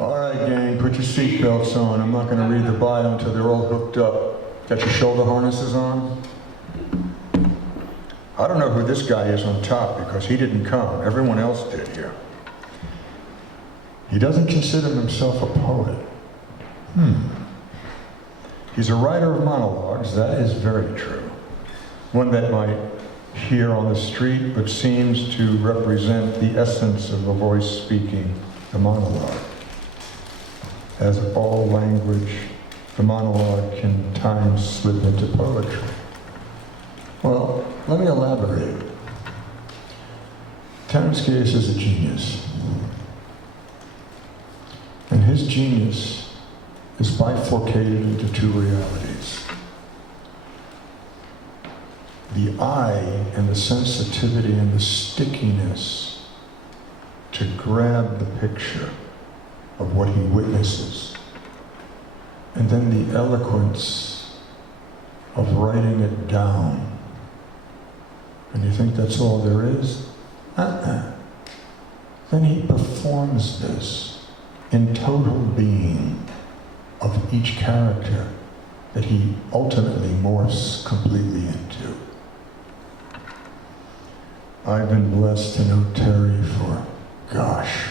All right, gang, put your seatbelts on. I'm not going to read the bio until they're all hooked up. Got your shoulder harnesses on? I don't know who this guy is on top because he didn't come. Everyone else did here. He doesn't consider himself a poet. He's a writer of monologues. That is very true. One that might hear on the street, but seems to represent the essence of the voice speaking the monologue. As all language, the monologue can at times slip into poetry. Well, let me elaborate. Terence Chiesa is a genius. And his genius is bifurcated into two realities. The eye and the sensitivity and the stickiness to grab the picture of what he witnesses. And then the eloquence of writing it down. And you think that's all there is? Then he performs this in total being of each character that he ultimately morphs completely into. I've been blessed to know Terry for, gosh,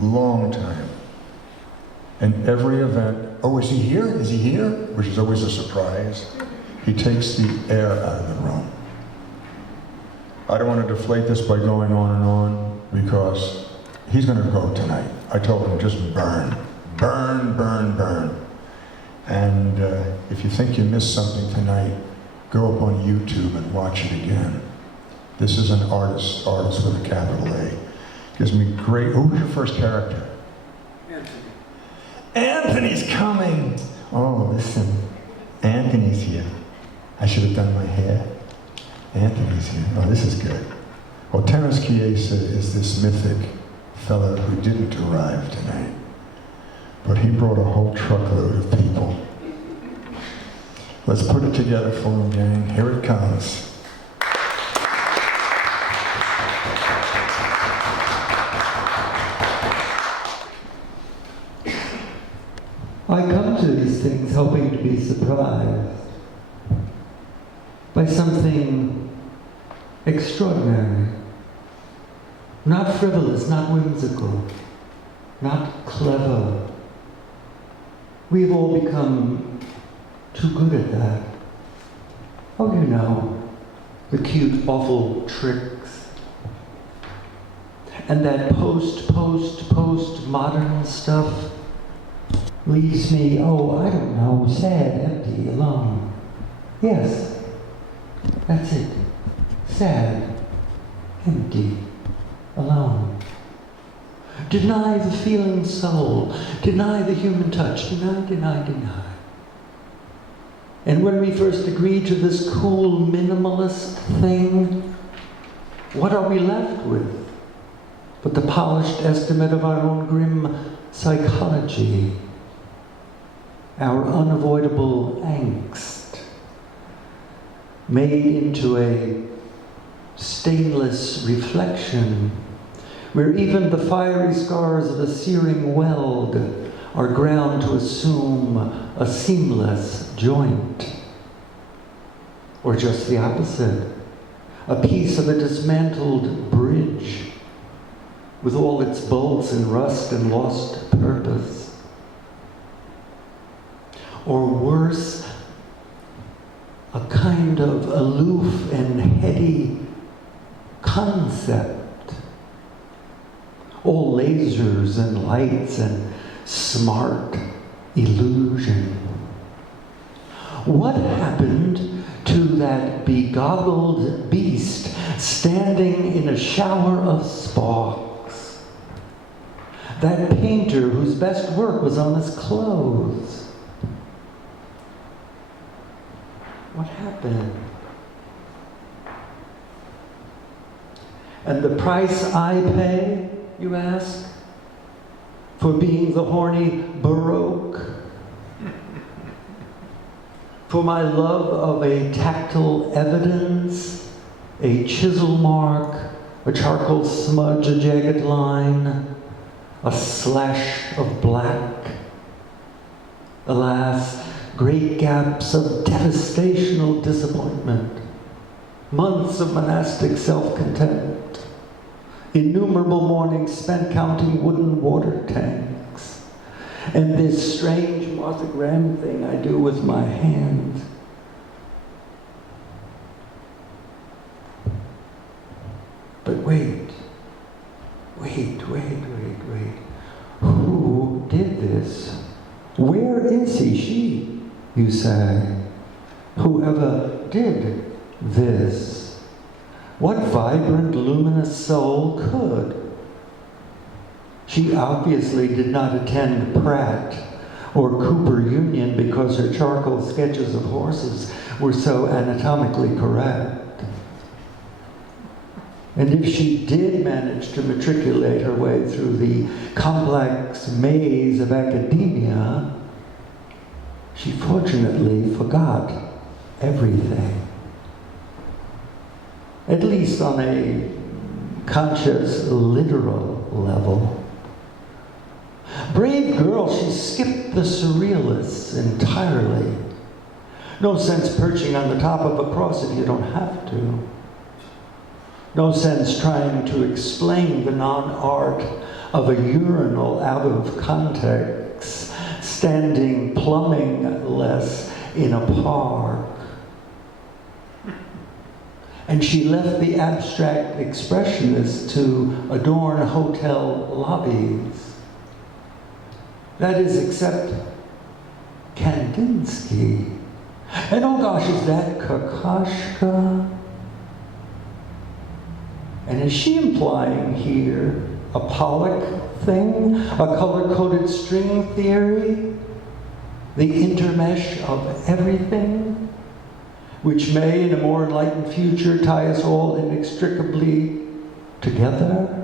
long time. And every event, oh, is he here? Is he here? Which is always a surprise. He takes the air out of the room. I don't want to deflate this by going on and on because he's going to go tonight. I told him just burn, burn, burn, burn. And if you think you missed something tonight, go up on YouTube and watch it again. This is an artist with a capital A. Gives me great, who's your first character? Anthony. Anthony's coming! Oh, listen, Anthony's here. I should have done my hair. Anthony's here. Oh, this is good. Well, Terence Chiesa is this mythic fellow who didn't arrive tonight, but he brought a whole truckload of people. Let's put it together for him, gang. Here it comes. I come to these things hoping to be surprised by something extraordinary. Not frivolous, not whimsical, not clever. We've all become too good at that. Oh, you know, the cute, awful tricks. And that post-modern stuff leaves me, oh, I don't know, sad, empty, alone. Yes, that's it. Sad, empty, alone. Deny the feeling soul, deny the human touch, deny. And when we first agreed to this cool minimalist thing, what are we left with but the polished estimate of our own grim psychology, our unavoidable angst, made into a stainless reflection where even the fiery scars of a searing weld are ground to assume a seamless joint. Or just the opposite, a piece of a dismantled bridge with all its bolts and rust and lost purpose. Or worse, a kind of aloof and heady concept. All lasers and lights and smart illusion. What happened to that begoggled beast standing in a shower of sparks? That painter whose best work was on his clothes? What happened? And the price I pay, you ask, for being the horny Baroque? For my love of a tactile evidence, a chisel mark, a charcoal smudge, a jagged line, a slash of black. Alas, great gaps of devastational disappointment, months of monastic self-contempt, innumerable mornings spent counting wooden water tanks, and this strange Martha Graham thing I do with my hands. But wait. Who did this? Where is he, she, you say? Whoever did this? What vibrant, luminous soul could? She obviously did not attend Pratt or Cooper Union because her charcoal sketches of horses were so anatomically correct. And if she did manage to matriculate her way through the complex maze of academia, she fortunately forgot everything. At least on a conscious, literal level. Brave girl, she skipped the surrealists entirely. No sense perching on the top of a cross if you don't have to. No sense trying to explain the non-art of a urinal out of context, standing plumbing-less in a park. And she left the abstract expressionists to adorn hotel lobbies. That is, except Kandinsky. And oh gosh, is that Kokoschka? And is she implying here a Pollock thing? A color-coded string theory? The intermesh of everything? Which may, in a more enlightened future, tie us all inextricably together?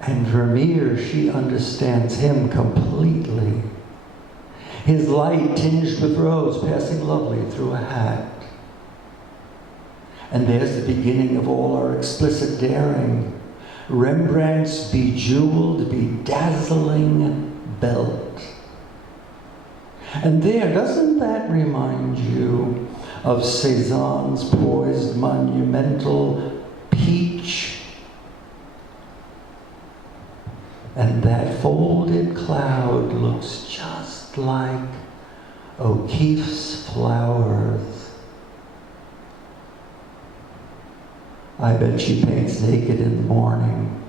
And Vermeer, she understands him completely. His light tinged with rose, passing lovely through a hat. And there's the beginning of all our explicit daring. Rembrandt's bejeweled, bedazzling belt. And there, doesn't that remind you of Cézanne's poised, monumental peach? And that folded cloud looks just like O'Keeffe's flowers. I bet she paints naked in the morning,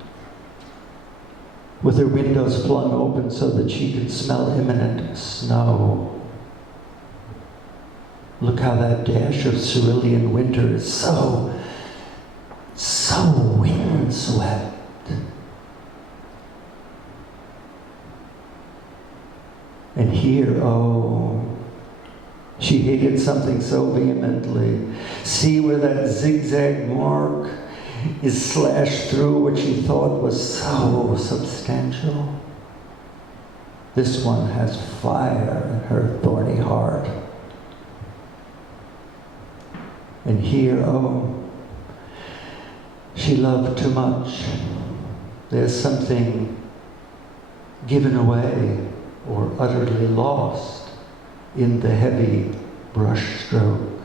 with her windows flung open so that she could smell imminent snow. Look how that dash of cerulean winter is so windswept. And here, oh, she hated something so vehemently. See where that zigzag mark is slashed through what she thought was so substantial? This one has fire in her thorny heart. And here, oh, she loved too much. There's something given away or utterly lost in the heavy brush stroke.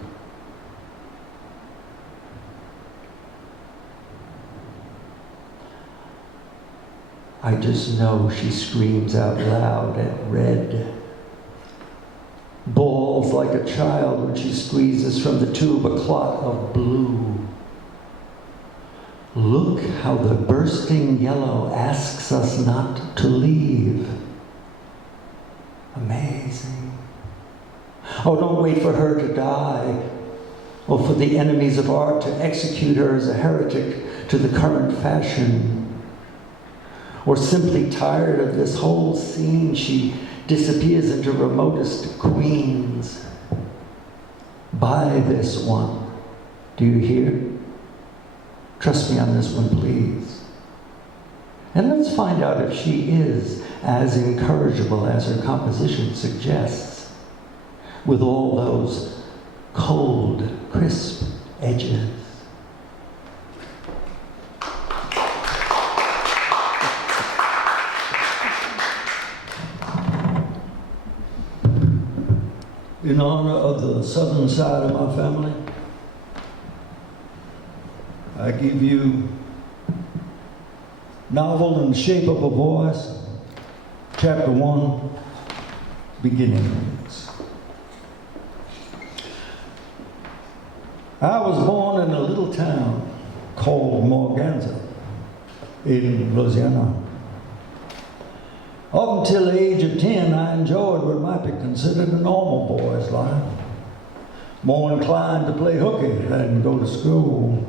I just know she screams out loud at red. Bawls like a child when she squeezes from the tube a clot of blue. Look how the bursting yellow asks us not to leave. Amazing. Oh, don't wait for her to die, or for the enemies of art to execute her as a heretic to the current fashion. Or simply tired of this whole scene, she disappears into remotest Queens. Buy this one. Do you hear? Trust me on this one, please. And let's find out if she is as incorrigible as her composition suggests, with all those cold, crisp edges. in honor of the southern side of my family, I give you Novel in the Shape of a Voice, Chapter 1, Beginnings. I was born in a little town called Morganza in Louisiana. Up until the age of 10, I enjoyed what might be considered a normal boy's life. More inclined to play hooky than go to school.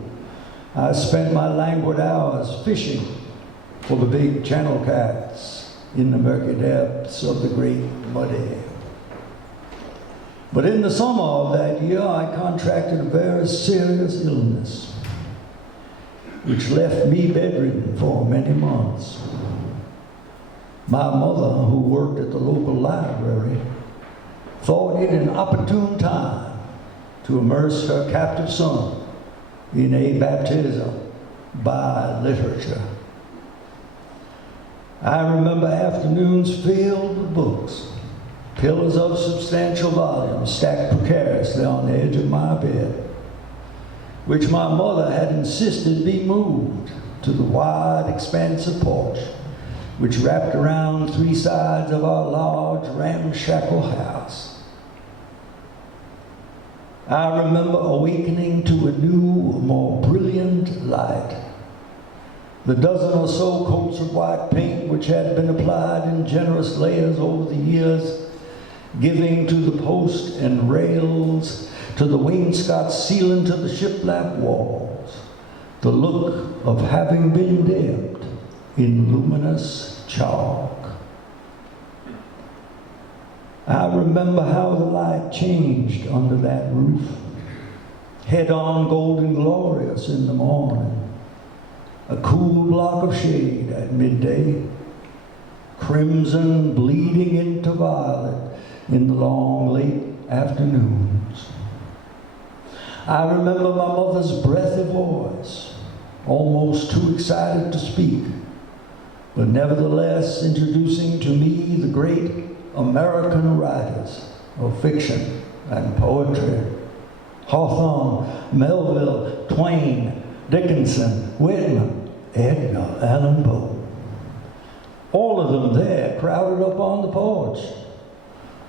I spent my languid hours fishing for the big channel cats in the murky depths of the great muddy. But in the summer of that year, I contracted a very serious illness, which left me bedridden for many months. My mother, who worked at the local library, thought it an opportune time to immerse her captive son in a baptism by literature. I remember afternoons filled with books, pillars of substantial volumes stacked precariously on the edge of my bed, which my mother had insisted be moved to the wide, expansive porch, which wrapped around three sides of our large, ramshackle house. I remember awakening to a new, more brilliant light. The dozen or so coats of white paint which had been applied in generous layers over the years, giving to the post and rails, to the wainscot ceiling, to the shiplap walls, the look of having been dipped in luminous chalk. I remember how the light changed under that roof, head-on golden glorious in the morning, a cool block of shade at midday, crimson bleeding into violet in the long late afternoons. I remember my mother's breathy voice, almost too excited to speak, but nevertheless introducing to me the great American writers of fiction and poetry: Hawthorne, Melville, Twain, Dickinson, Whitman, Edgar Allan Poe. All of them there crowded up on the porch.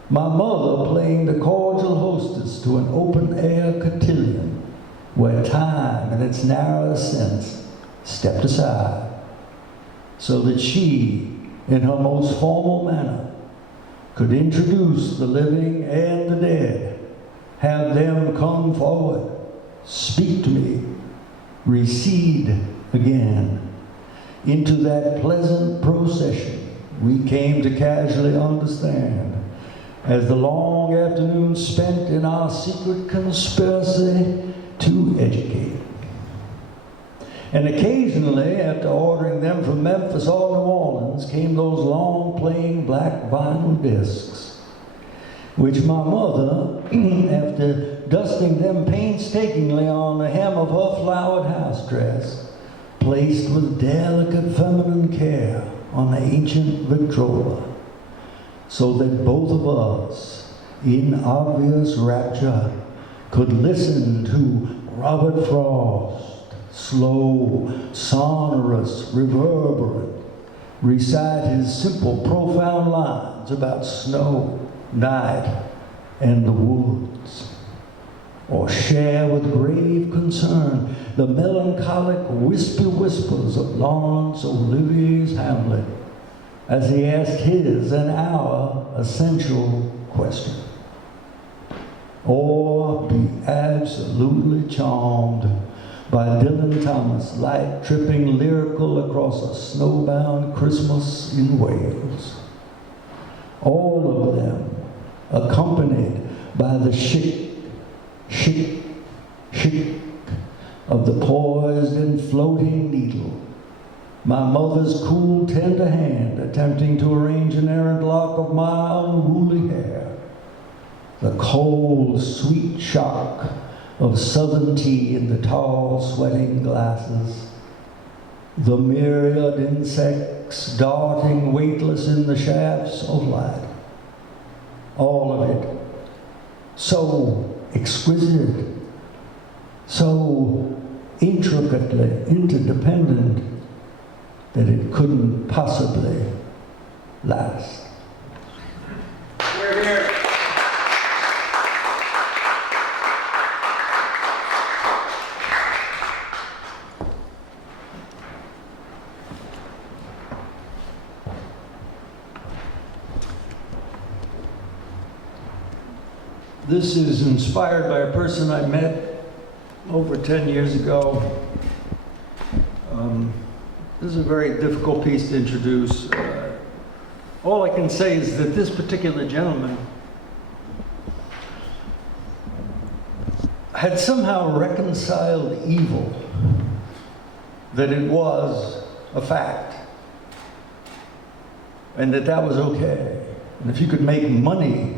My mother playing the cordial hostess to an open-air cotillion where time in its narrowest sense stepped aside, so that she, in her most formal manner, could introduce the living and the dead, have them come forward, speak to me, recede again into that pleasant procession we came to casually understand as the long afternoon spent in our secret conspiracy to educate. And occasionally, after ordering them from Memphis or New Orleans, came those long plain black vinyl discs, which my mother, after dusting them painstakingly on the hem of her flowered house dress, placed with delicate feminine care on the ancient Victrola, so that both of us, in obvious rapture, could listen to Robert Frost, slow, sonorous, reverberant, recite his simple, profound lines about snow, night, and the woods, or share with grave concern the melancholic wispy whispers of Laurence Olivier's Hamlet as he asked his and our essential question, or be absolutely charmed by Dylan Thomas' light-tripping lyrical across a snowbound Christmas in Wales. All of them accompanied by the chic, chic, chic of the poised and floating needle, my mother's cool, tender hand attempting to arrange an errant lock of my unruly hair, the cold, sweet shock of southern tea in the tall, sweating glasses, the myriad insects darting weightless in the shafts of light. All of it so exquisite, so intricately interdependent that it couldn't possibly last. We're here. This is inspired by a person I met over 10 years ago. This is a very difficult piece to introduce. All I can say is that this particular gentleman had somehow reconciled evil, that it was a fact, and that that was okay. And if you could make money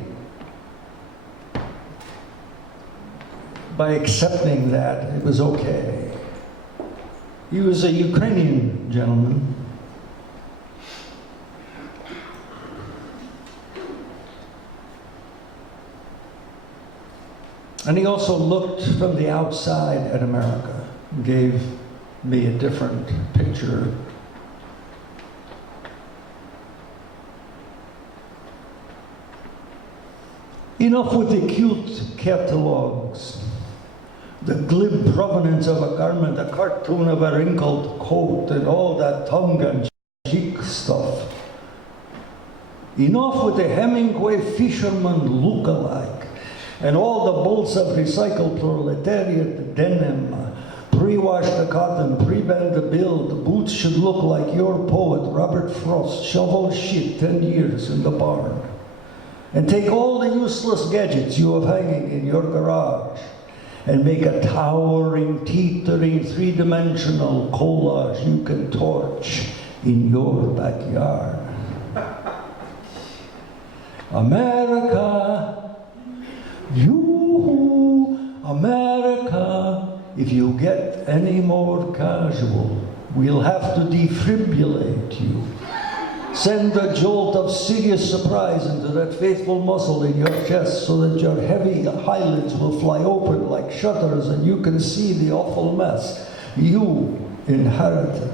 by accepting that, it was okay. He was a Ukrainian gentleman. And he also looked from the outside at America, gave me a different picture. Enough with the cute catalogs, the glib provenance of a garment, a cartoon of a wrinkled coat, and all that tongue-in-cheek stuff. Enough with the Hemingway fisherman look-alike, and all the bolts of recycled proletariat denim, pre-wash the cotton, pre-bend the bill, the boots should look like your poet, Robert Frost, shovel shit 10 years in the barn. And take all the useless gadgets you have hanging in your garage, and make a towering, teetering, three-dimensional collage you can torch in your backyard. America, you, America, if you get any more casual, we'll have to defibrillate you. Send a jolt of serious surprise into that faithful muscle in your chest so that your heavy eyelids will fly open like shutters and you can see the awful mess you inherited.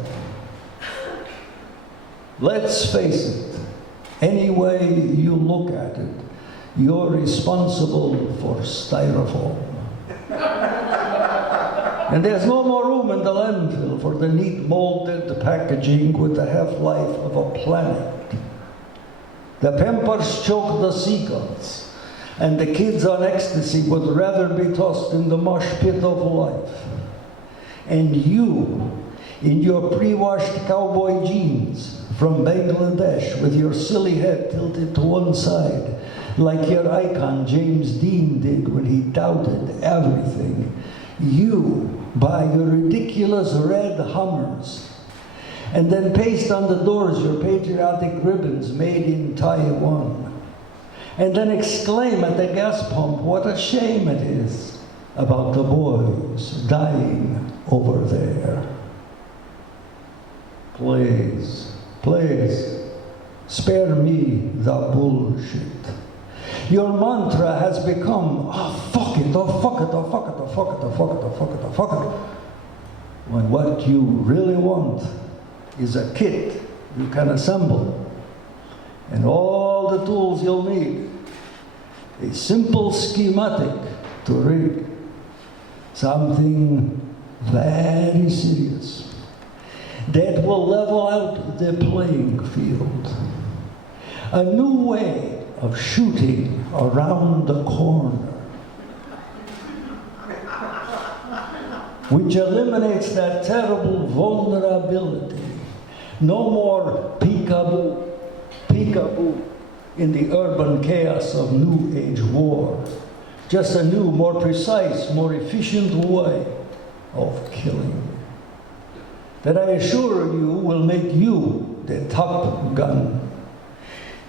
Let's face it, any way you look at it, you're responsible for styrofoam. And there's no more room in the landfill for the neat molded packaging with the half-life of a planet. The Pampers choke the seagulls, and the kids on ecstasy would rather be tossed in the mosh pit of life. And you, in your pre-washed cowboy jeans from Bangladesh with your silly head tilted to one side, like your icon James Dean did when he doubted everything, you buy your ridiculous red Hummers and then paste on the doors your patriotic ribbons made in Taiwan, and then exclaim at the gas pump what a shame it is about the boys dying over there. Please, please, spare me the bullshit. Your mantra has become, oh fuck it, oh fuck it, oh fuck it, oh fuck it, oh fuck it, oh fuck it, oh fuck it. When what you really want is a kit you can assemble, and all the tools you'll need, a simple schematic to rig something very serious that will level out the playing field. A new way of shooting around the corner, which eliminates that terrible vulnerability. No more peekaboo, peekaboo in the urban chaos of New Age war. Just a new, more precise, more efficient way of killing. That I assure you will make you the top gun.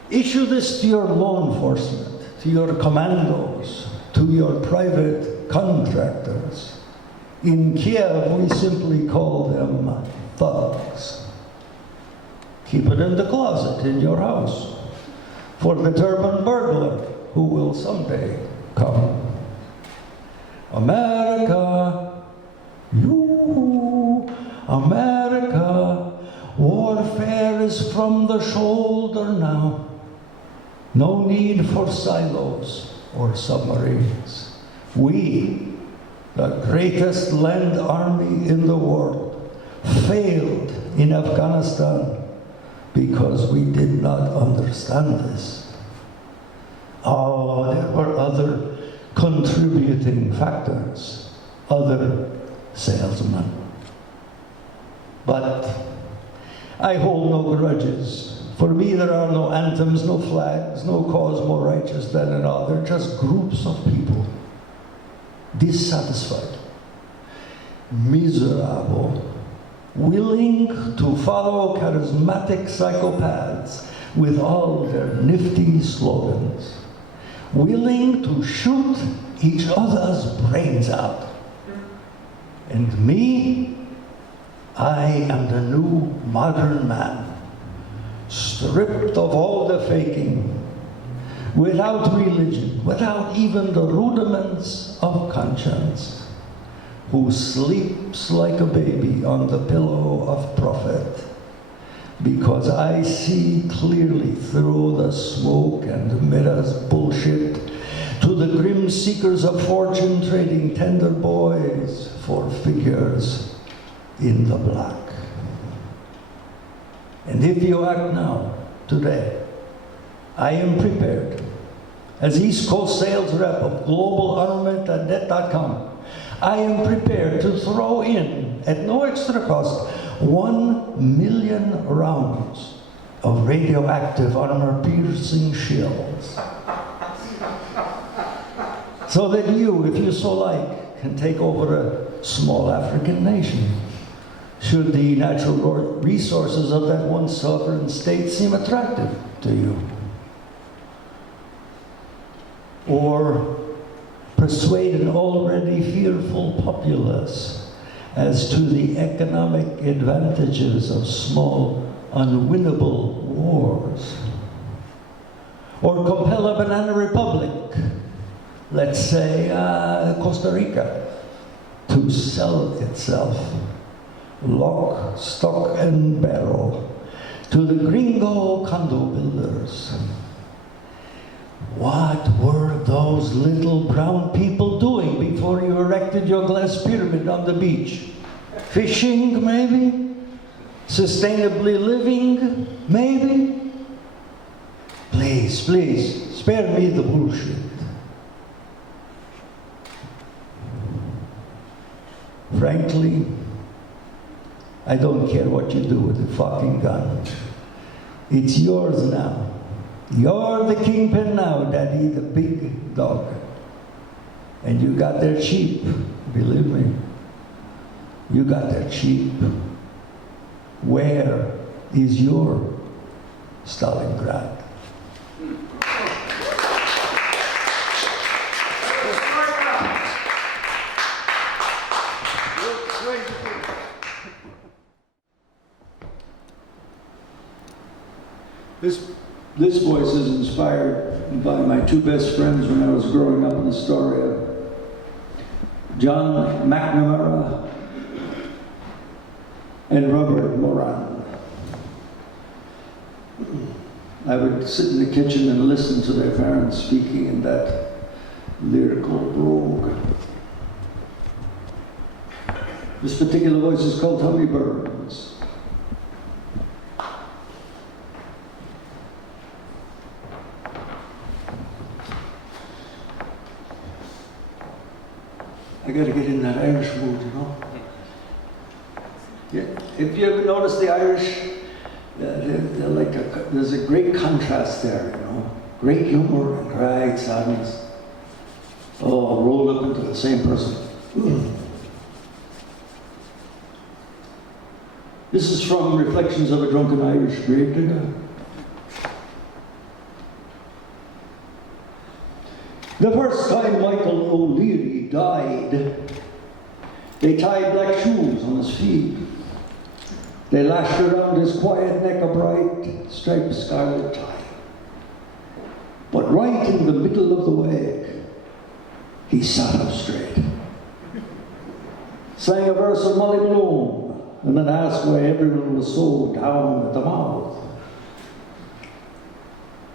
Issue this to your law enforcement, to your commandos, to your private contractors. In Kiev, we simply call them thugs. Keep it in the closet in your house for the turban burglar who will someday Come. America, you, America, warfare is from the shoulder now. No need for silos or submarines. We, the greatest land army in the world, failed in Afghanistan because we did not understand this. Oh, there were other contributing factors, other salesmen. But I hold no grudges. For me, there are no anthems, no flags, no cause more righteous than another. They're just groups of people, dissatisfied, miserable, willing to follow charismatic psychopaths with all their nifty slogans, willing to shoot each other's brains out. And me, I am the new modern man, stripped of all the faking, without religion, without even the rudiments of conscience, who sleeps like a baby on the pillow of profit, because I see clearly through the smoke and mirrors bullshit to the grim seekers of fortune trading tender boys for figures in the black. And if you act now, today, I am prepared, as East Coast sales rep of globalarmament.net.com, I am prepared to throw in, at no extra cost, 1 million rounds of radioactive armor-piercing shells, so that you, if you so like, can take over a small African nation, should the natural resources of that one sovereign state seem attractive to you. Or persuade an already fearful populace as to the economic advantages of small, unwinnable wars. Or compel a banana republic, let's say Costa Rica, to sell itself lock, stock, and barrel to the gringo condo builders. What were those little brown people doing before you erected your glass pyramid on the beach? Fishing, maybe? Sustainably living, maybe? Please, please, spare me the bullshit. Frankly, I don't care what you do with the fucking gun. It's yours now. You're the kingpin now, Daddy, the big dog. And you got there cheap, believe me. You got there cheap. Where is your Stalingrad? This voice is inspired by my two best friends when I was growing up in Astoria, John McNamara and Robert Moran. I would sit in the kitchen and listen to their parents speaking in that lyrical brogue. This particular voice is called Hummingbirds. I gotta get in that Irish mood, you know. Yeah. If you ever notice the Irish, they're like there's a great contrast there, you know. Great humor and great sadness. Oh, rolled up into the same person. This is from Reflections of a Drunken Irish Gravedigger. The first time Michael O'Leary died, they tied black shoes on his feet. They lashed around his quiet neck a bright striped scarlet tie. But right in the middle of the way, He sat up straight, sang a verse of Molly Malone, and then asked why everyone was so down at the mouth.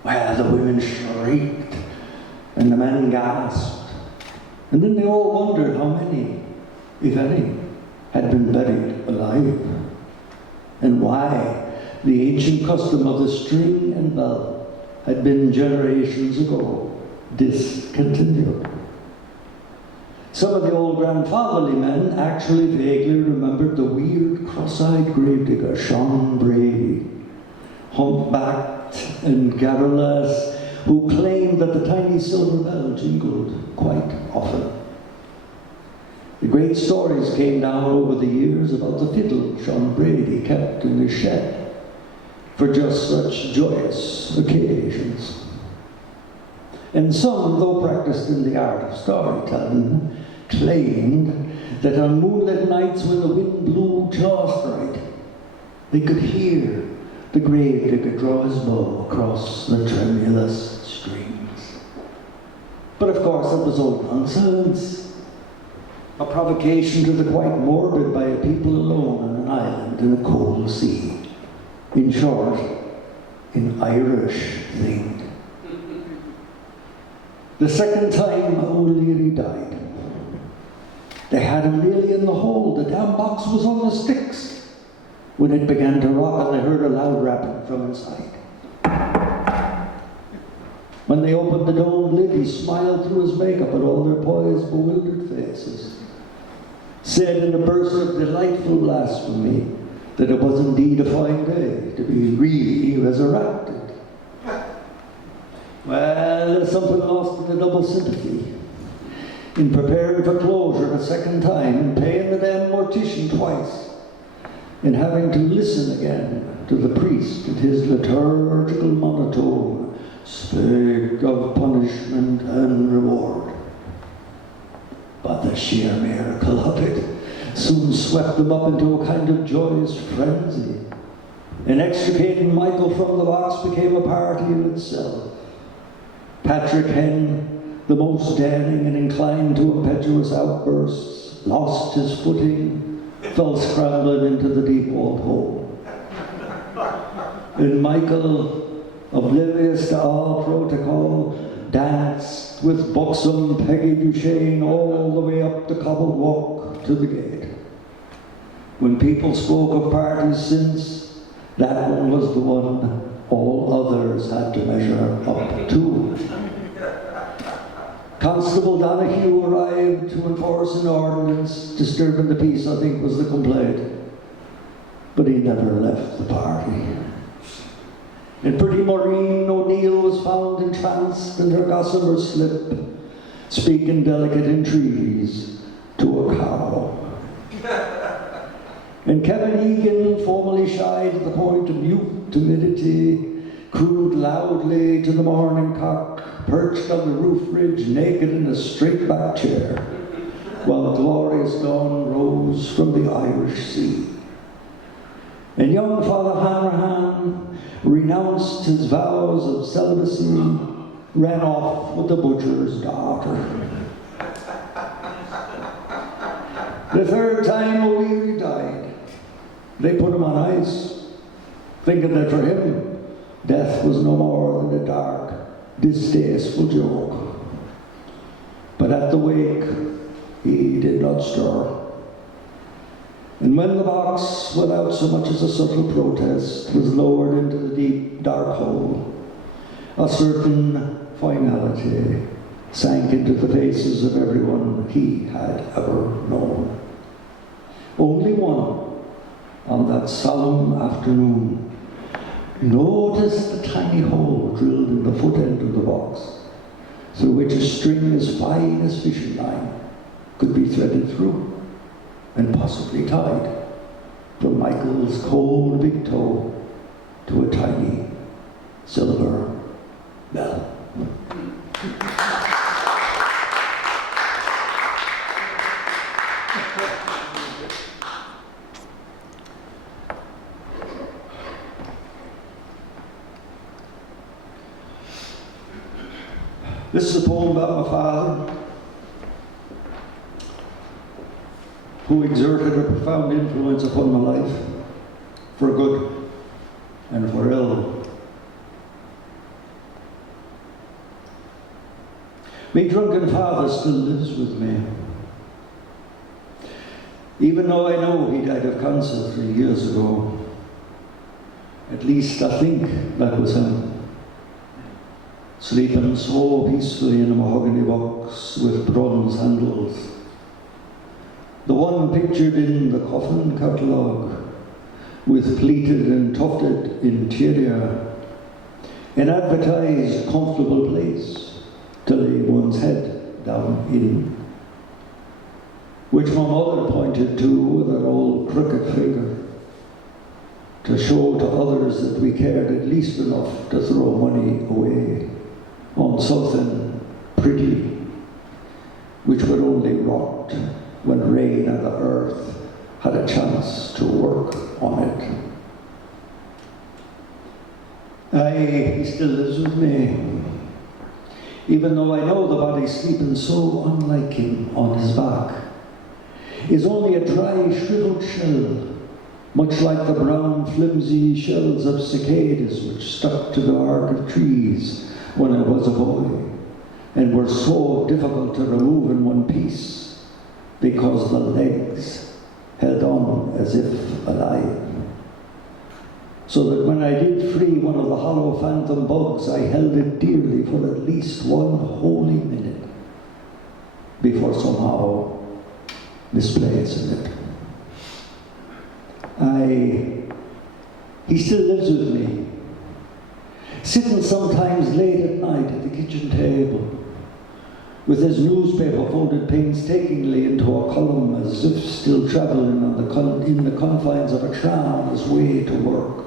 Well, the women shrieked, and the men gasped, and then they all wondered how many, if any, had been buried alive, and why the ancient custom of the string and bell had been generations ago discontinued. Some of the old grandfatherly men actually vaguely remembered the weird, cross-eyed gravedigger, Sean Brady, humpbacked and garrulous, who claimed that the tiny silver bell jingled quite often. The great stories came down over the years about the fiddle Sean Brady kept in his shed for just such joyous occasions. And some, though practiced in the art of storytelling, claimed that on moonlit nights when the wind blew just right, they could hear the gravedigger draw his bow across the tremulous strings. But of course, that was all nonsense. A provocation to the quite morbid by a people alone on an island in a cold sea. In short, an Irish thing. The second time O'Leary died, they had him nearly in the hole. The damn box was on the sticks when it began to rock, and they heard a loud rapping from inside. When they opened the dome lid, he smiled through his makeup at all their poised, bewildered faces, said in a burst of delightful blasphemy that it was indeed a fine day to be really resurrected. Well, there's something lost in the double sympathy, in preparing for closure a second time, in paying the damn mortician twice, in having to listen again to the priest and his liturgical monotone speak of punishment and reward. But the sheer miracle of it soon swept them up into a kind of joyous frenzy. And extricating Michael from the box became a party in itself. Patrick Henn, the most daring and inclined to impetuous outbursts, lost his footing, fell scrambling into the deep-walled hole. And Michael, oblivious to all protocol, danced with buxom Peggy Duchesne all the way up the cobbled walk to the gate. When people spoke of parties since, that one was the one all others had to measure up to. Constable Donahue arrived to enforce an ordinance disturbing the peace, I think was the complaint. But he never left the party. And pretty Maureen O'Neill was found entranced in her gossamer slip, speaking delicate entreaties to a cow. And Kevin Egan, formerly shy to the point of mute timidity, cooed loudly to the morning cock, perched on the roof ridge, naked in a straight-back chair, while glorious dawn rose from the Irish Sea. And young Father Hanrahan renounced his vows of celibacy, ran off with the butcher's daughter. The third time O'Leary died, they put him on ice, thinking that for him, death was no more than a dark, distasteful joke. But at the wake, he did not stir. And when the box, without so much as a subtle protest, was lowered into the deep, dark hole, a certain finality sank into the faces of everyone he had ever known. Only one, on that solemn afternoon, noticed the tiny hole drilled in the foot end of the box, through which a string as fine as fishing line could be threaded through, and possibly tied from Michael's cold big toe to a tiny silver bell. This is a poem about my father, who exerted a profound influence upon my life, for good and for ill. My drunken father still lives with me. Even though I know he died of cancer 3 years ago, at least I think that was him. Sleeping so peacefully in a mahogany box with bronze handles. The one pictured in the coffin catalogue, with pleated and tufted interior, an advertised comfortable place to lay one's head down in, which my mother pointed to with her old crooked finger, to show to others that we cared at least enough to throw money away on something pretty, which would only rot when rain and the earth had a chance to work on it. He still lives with me, even though I know the body sleeping so unlike him on his back is only a dry, shriveled shell, much like the brown, flimsy shells of cicadas which stuck to the bark of trees when I was a boy, and were so difficult to remove in one piece because the legs held on as if alive. So that when I did free one of the hollow phantom bugs, I held it dearly for at least one holy minute before somehow misplacing it. He still lives with me, sitting sometimes late at night at the kitchen table, with his newspaper folded painstakingly into a column as if still travelling in the confines of a tram on his way to work.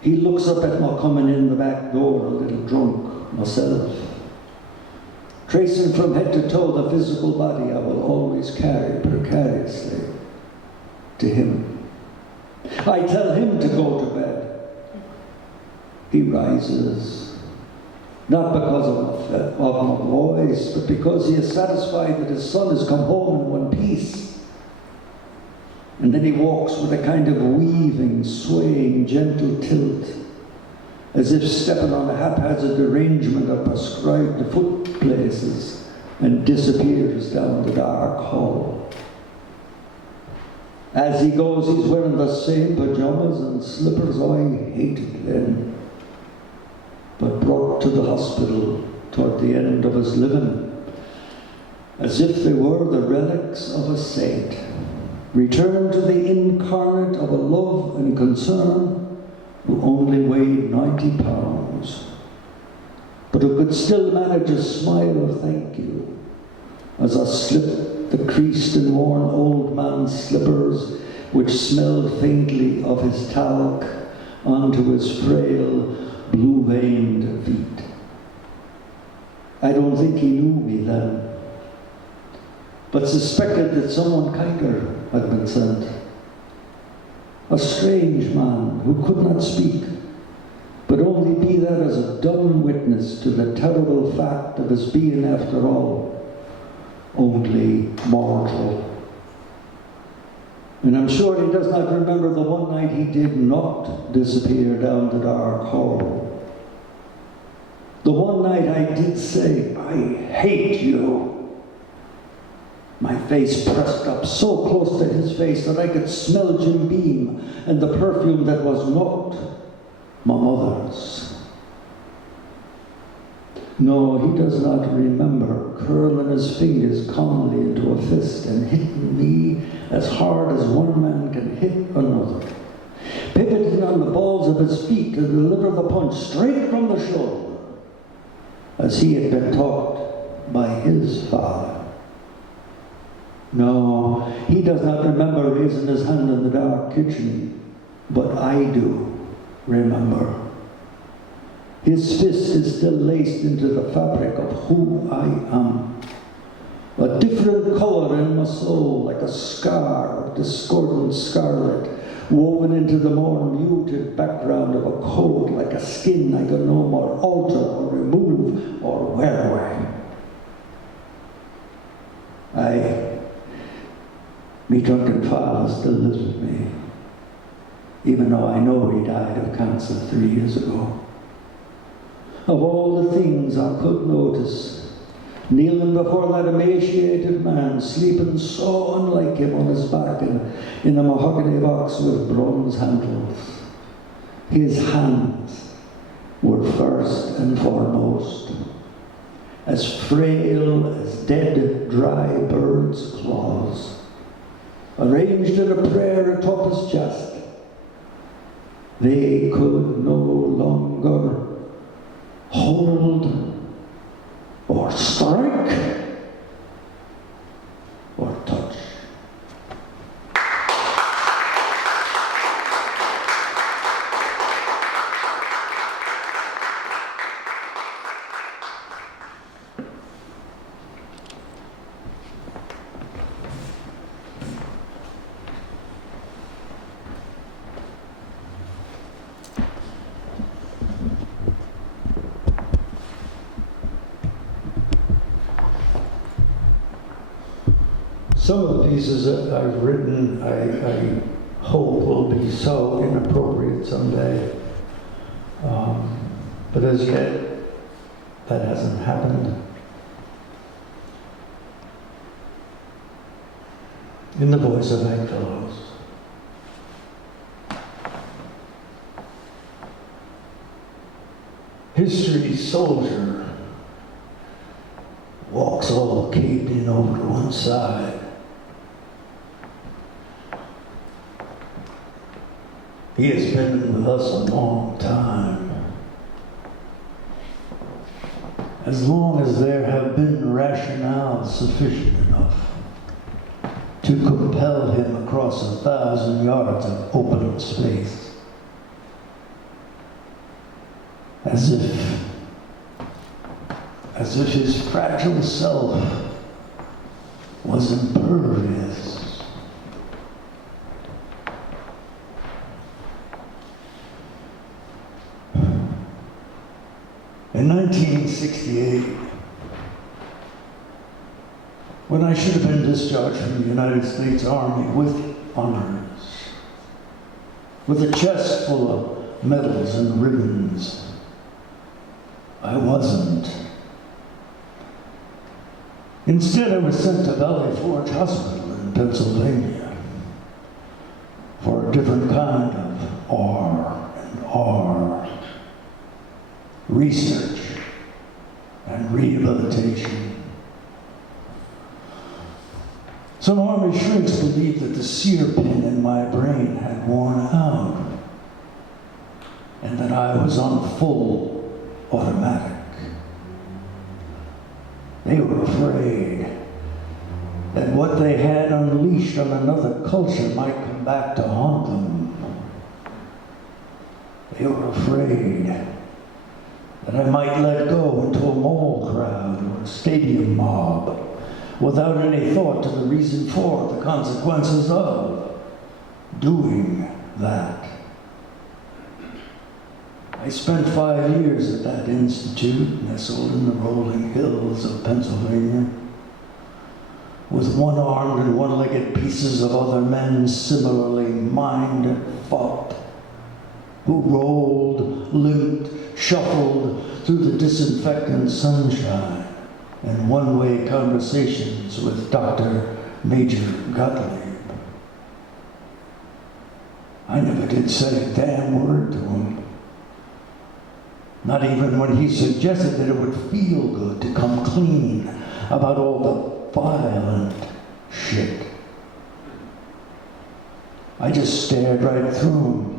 He looks up at my coming in the back door, a little drunk myself, tracing from head to toe the physical body I will always carry precariously to him. I tell him to go to bed. He rises, not because of my voice, but because he is satisfied that his son has come home in one piece. And then he walks with a kind of weaving, swaying, gentle tilt, as if stepping on a haphazard arrangement of prescribed foot places, and disappears down the dark hall. As he goes, he's wearing the same pajamas and slippers I hated then, but brought to the hospital toward the end of his living, as if they were the relics of a saint, returned to the incarnate of a love and concern who only weighed 90 pounds, but who could still manage a smile of thank you as I slipped the creased and worn old man's slippers, which smelled faintly of his talc, onto his frail, blue-veined feet. I don't think he knew me then, but suspected that someone kinder had been sent. A strange man who could not speak, but only be there as a dumb witness to the terrible fact of his being, after all, only mortal. And I'm sure he does not remember the one night he did not disappear down the dark hall. The one night I did say, "I hate you." My face pressed up so close to his face that I could smell Jim Beam and the perfume that was not my mother's. No, he does not remember curling his fingers calmly into a fist and hitting me as hard as one man can hit another, pivoting on the balls of his feet to deliver the punch straight from the shoulder, as he had been taught by his father. No, he does not remember raising his hand in the dark kitchen, but I do remember. His fist is still laced into the fabric of who I am. A different color in my soul, like a scar of discordant scarlet, woven into the more muted background of a coat, like a skin I can no more alter or remove or wear away. Me drunken father still lives with me, even though I know he died of cancer 3 years ago. Of all the things I could notice, kneeling before that emaciated man, sleeping so unlike him on his back in a mahogany box with bronze handles, his hands were first and foremost, as frail as dead, dry birds' claws, arranged in a prayer atop his chest. They could no longer hold or strike or touch. Some of the pieces that I've written, I hope will be so inappropriate someday. But as yet, that hasn't happened. In the voice of Hank Fellows. History's soldier walks all caved in over to one side. He has been with us a long time. As long as there have been rationale sufficient enough to compel him across 1,000 yards of open space. As if his fragile self was impervious. In 1968, when I should have been discharged from the United States Army with honors, with a chest full of medals and ribbons, I wasn't. Instead, I was sent to Valley Forge Hospital in Pennsylvania for a different kind of R&R. Research and rehabilitation. Some Army shrinks believed that the sear pin in my brain had worn out and that I was on full automatic. They were afraid that what they had unleashed on another culture might come back to haunt them. They were afraid that I might let go into a mall crowd or a stadium mob without any thought to the reason for, the consequences of doing that. I spent 5 years at that institute, nestled in the rolling hills of Pennsylvania, with one-armed and one-legged pieces of other men similarly mind-fucked, who rolled, limped, shuffled through the disinfectant sunshine and one-way conversations with Dr. Major Gottlieb. I never did say a damn word to him. Not even when he suggested that it would feel good to come clean about all the violent shit. I just stared right through him.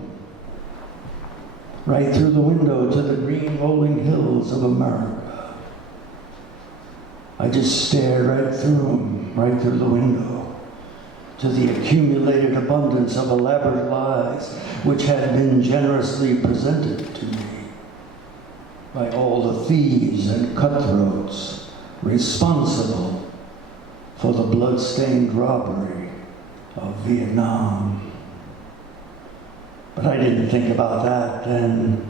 Right through the window to the green rolling hills of America. I just stared right through him, right through the window, to the accumulated abundance of elaborate lies which had been generously presented to me by all the thieves and cutthroats responsible for the blood-stained robbery of Vietnam. But I didn't think about that then.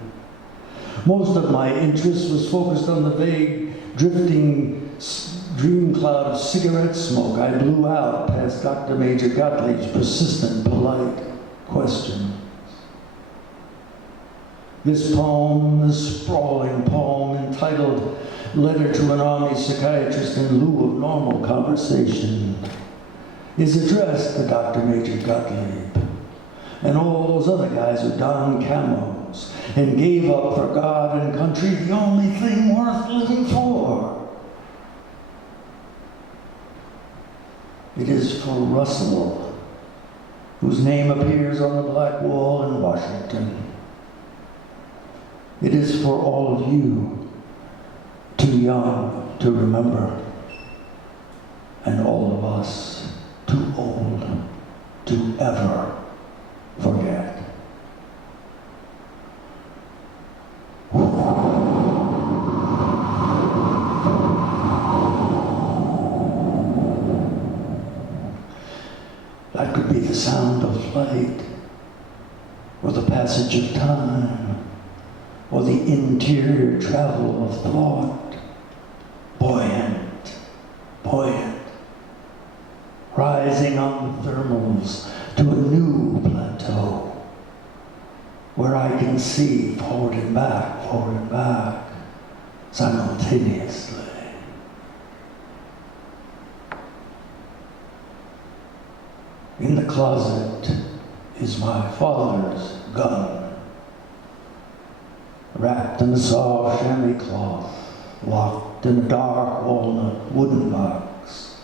Most of my interest was focused on the vague, drifting dream cloud of cigarette smoke, I blew out past Dr. Major Gottlieb's persistent, polite question. This poem, this sprawling poem entitled Letter to an Army Psychiatrist in lieu of normal conversation, is addressed to Dr. Major Gottlieb and all those other guys who donned camos and gave up for God and country the only thing worth living for. It is for Russell, whose name appears on the Black Wall in Washington. It is for all of you, too young to remember, and all of us, too old to ever forget. That could be the sound of light, or the passage of time, or the interior travel of thought. Buoyant, buoyant, rising on the thermals to a new plateau, where I can see forward and back, simultaneously. In the closet is my father's gun, wrapped in a soft chamois cloth, locked in a dark walnut wooden box.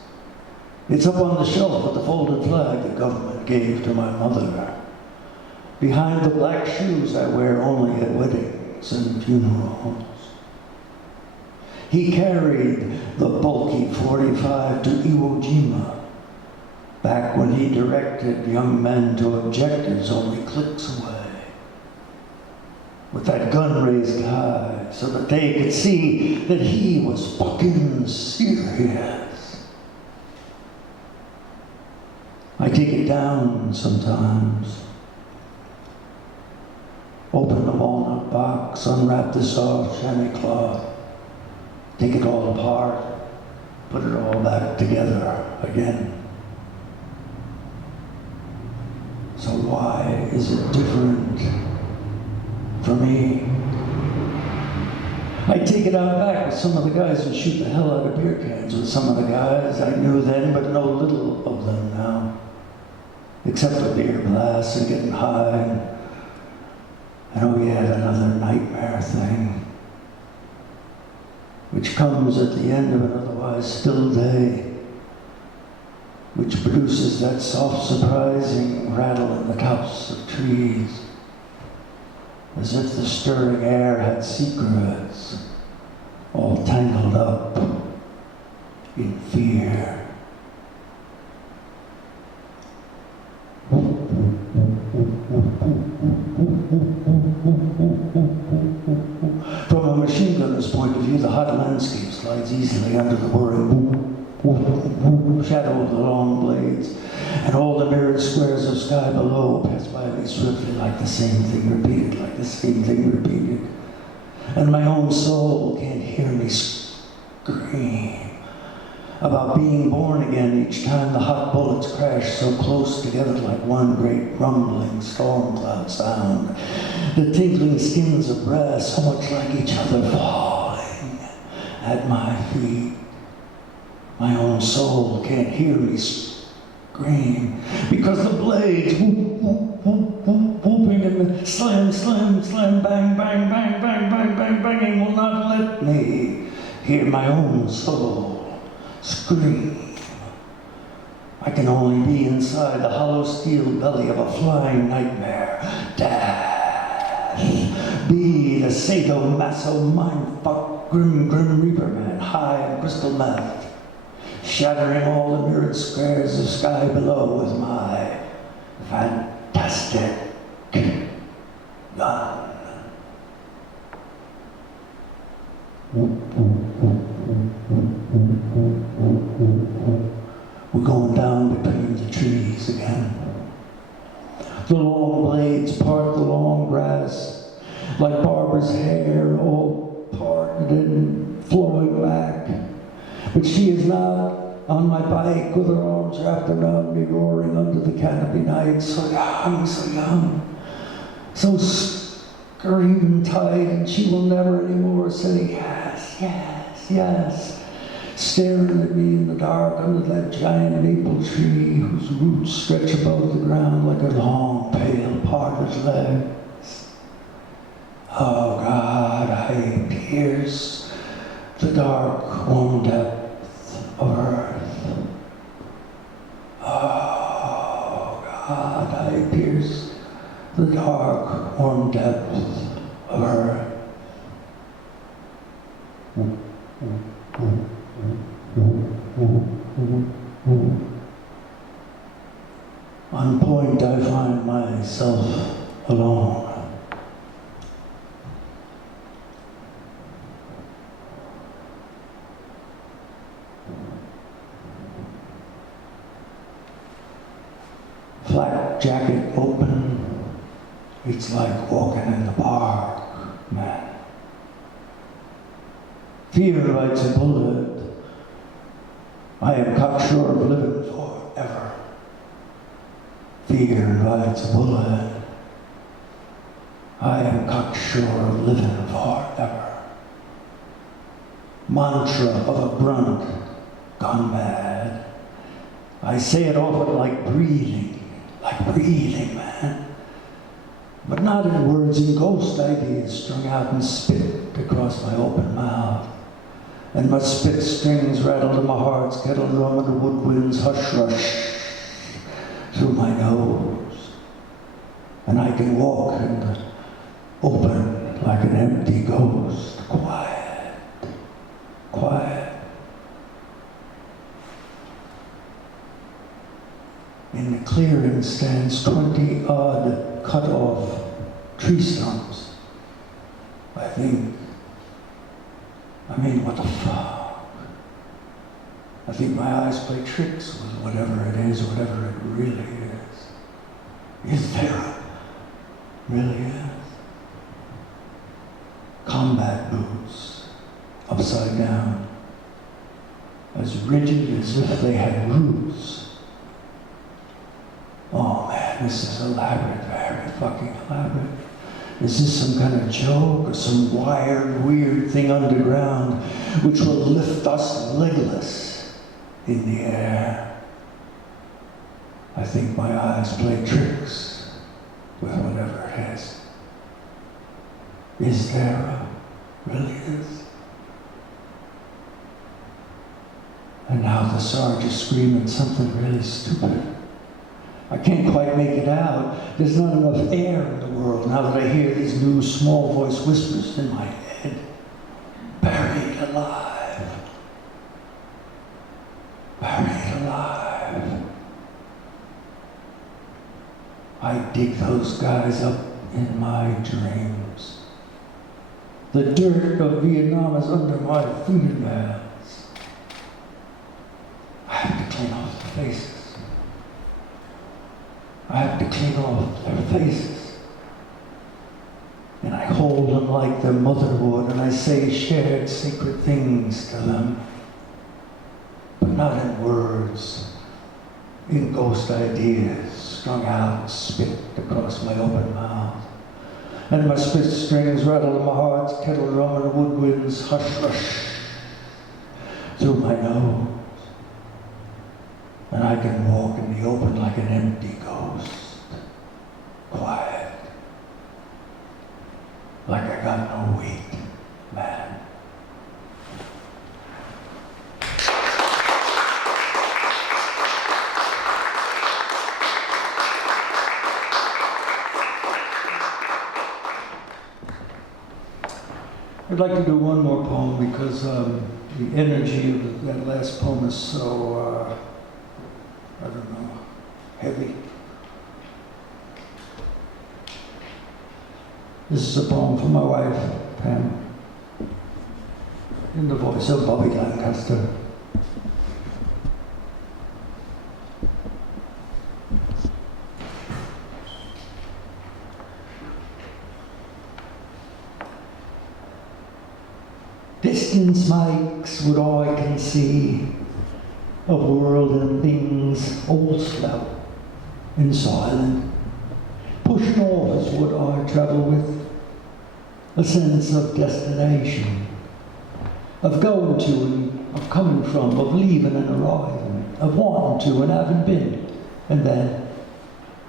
It's up on the shelf with the folded flag the government gave to my mother, behind the black shoes I wear only at weddings and funerals. He carried the bulky .45 to Iwo Jima, back when he directed young men to objectives only clicks away, with that gun raised high so that they could see that he was fucking serious. I take it down sometimes, open the walnut box, unwrap the soft chamois cloth, take it all apart, put it all back together again. So why is it different for me? I take it out back with some of the guys who shoot the hell out of beer cans, with some of the guys I knew then but know little of them now, except for beer blasts and getting high and oh yeah, another nightmare thing, which comes at the end of an otherwise still day, which produces that soft, surprising rattle in the tops of trees, as if the stirring air had secrets, all tangled up in fear. From a machine gunner's point of view, the hot landscape slides easily under the whirring shadow of the long blades, and all the mirrored squares of sky below pass by me swiftly like the same thing repeated, and my own soul can't hear me scream about being born again each time the hot bullets crash so close together like one great rumbling storm cloud sound, the tinkling skins of brass so much like each other falling at my feet. My own soul can't hear me scream because the blades whooping and the slam, bang, banging will not let me hear my own soul scream. I can only be inside the hollow steel belly of a flying nightmare. Death. Be the sadomaso mindfuck grim reaper man, high in crystal meth, shattering all the mirrored squares of sky below with my fantastic gun. We're going down between the trees again. The long blades part the long grass like Barbara's hair, all parted and flowing back. But she is now on my bike with her arms wrapped around me, roaring under the canopy night, so young, so screaming tight, and she will never anymore say yes, yes, yes, staring at me in the dark under that giant maple tree whose roots stretch above the ground like a long, pale partner's legs. Oh God, I pierce the dark, warm depth of earth. Oh God, I pierce the dark, warm depth of earth. On point, I find myself alone. Flak jacket open, it's like walking in the park, man. Fear lights a bullet. I am cocksure of living forever. Fear lights a bullet. I am cocksure of living forever. Mantra of a grunt gone mad. I say it often like breathing, man. But not in words, in ghost ideas strung out and spit across my open mouth. And my spit strings rattle in my heart's kettle drum and the woodwinds hush rush through my nose. And I can walk in the open like an empty ghost, quiet, quiet. In the clearing stands 20-odd cut-off tree stumps. I mean, what the fuck? I think my eyes play tricks with whatever it is, whatever it really is. Is there really is? Combat boots, upside down, as rigid as if they had roots. Oh man, this is elaborate, very fucking elaborate. Is this some kind of joke or some wired, weird thing underground which will lift us legless in the air? I think my eyes play tricks with whatever it is. Is there really is? And now the Sarge is screaming something really stupid. I can't quite make it out. There's not enough air in the world now that I hear these new small voice whispers in my head. Buried alive. Buried alive. I dig those guys up in my dreams. The dirt of Vietnam is under my fingernails. I have to clean off the faces. I have to clean off their faces. And I hold them like their mother would, and I say shared sacred things to them. But not in words, in ghost ideas, strung out, spit across my open mouth. And my spit strings rattle in my heart's kettle drum and woodwinds hush rush through my nose. And I can walk in the open like an empty ghost, quiet, like I got no weight, man. I'd like to do one more poem because the energy of that last poem is so, I don't know, heavy. This is a poem for my wife, Pam, in the voice of Bobby Lancaster. Distance makes what I can see of world and things all slow and silent. Pushed north is what I travel with, a sense of destination, of going to and of coming from, of leaving and arriving, of wanting to and having been, and then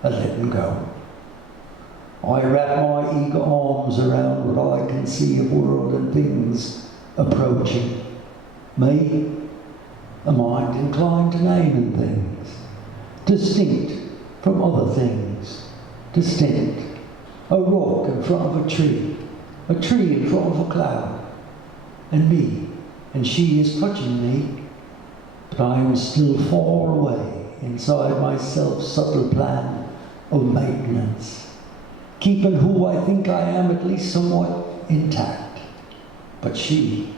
a letting go. I wrap my eager arms around what I can see of world and things approaching. Me, a mind inclined to naming things, distinct from other things, distinct. A rock in front of a tree in front of a cloud, and me, and she is touching me, but I am still far away inside my self-subtle plan of maintenance, keeping who I think I am at least somewhat intact. But she,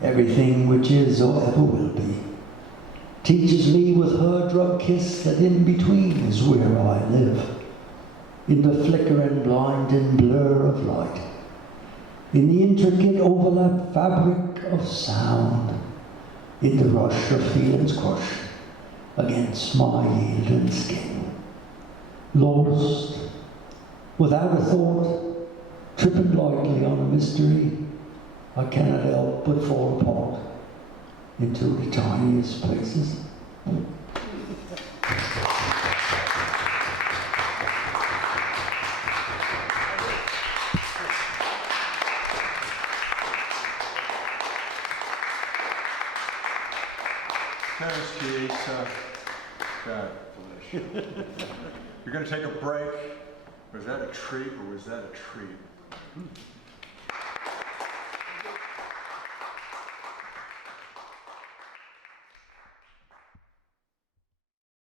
everything which is or ever will be, teaches me with her drug kiss that in between is where I live, in the flickering, blinding blur of light, in the intricate overlap fabric of sound, in the rush of feelings crushed against my yielding skin. Lost, without a thought, tripping lightly on a mystery, I cannot help but fall apart into the tiniest places. Terence Chiesa. God bless you. You're going to take a break. Was that a treat or was that a treat?